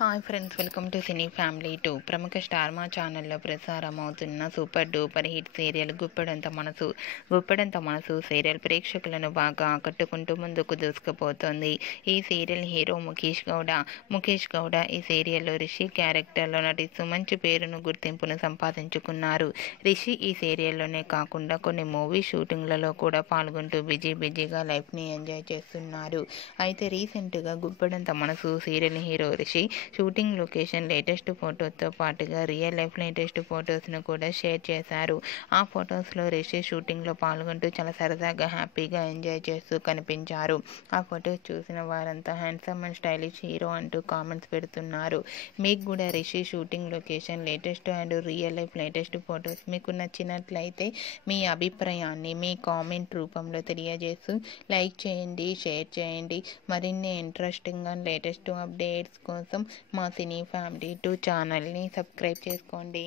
Hi friends, welcome to cine family 2. ప్రముఖ star మా ఛానల్లో ప్రసారం అవుతున్న super duper hit serial Guppedantha Manasu serial ప్రేక్షకులను బాగా ఆకట్టుకుంటూ ముందుకు దూసుకుపోతోంది. ఈ సీరియల్ హీరో ముఖేష్ గౌడ ఈ సీరియల్లో రిషి క్యారెక్టర్లో నటిస్తూ మంచి పేరును గుర్తింపును సంపాదించుకున్నారు. రిషి ఈ సీరియల్లోనే కాకుండా కొన్ని మూవీ షూటింగ్లలో కూడా పాల్గొంటూ బిజీగా లైఫ్ని ఎంజాయ్ చేస్తున్నారు. అయితే రీసెంట్గా Guppedantha Manasu serial hero Rishi shooting location latest ఫొటోస్తో పాటుగా రియల్ లైఫ్ లేటెస్ట్ ఫొటోస్ను కూడా షేర్ చేశారు. ఆ ఫొటోస్లో రిషి షూటింగ్లో పాల్గొంటూ చాలా సరదాగా హ్యాపీగా ఎంజాయ్ చేస్తూ కనిపించారు. ఆ ఫొటోస్ చూసిన వారంతా హ్యాండ్సమ్ అండ్ స్టైలిష్ హీరో అంటూ కామెంట్స్ పెడుతున్నారు. మీకు కూడా Rishi shooting location latest and real life latest photos మీకు నచ్చినట్లయితే మీ అభిప్రాయాన్ని మీ కామెంట్ రూపంలో తెలియజేస్తూ లైక్ చేయండి, షేర్ చేయండి. మరిన్ని ఇంట్రెస్టింగ్ అండ్ లేటెస్ట్ అప్డేట్స్ కోసం మా సినీ ఫ్యామిలీ 2 ఛానల్ని సబ్స్క్రైబ్ చేసుకోండి.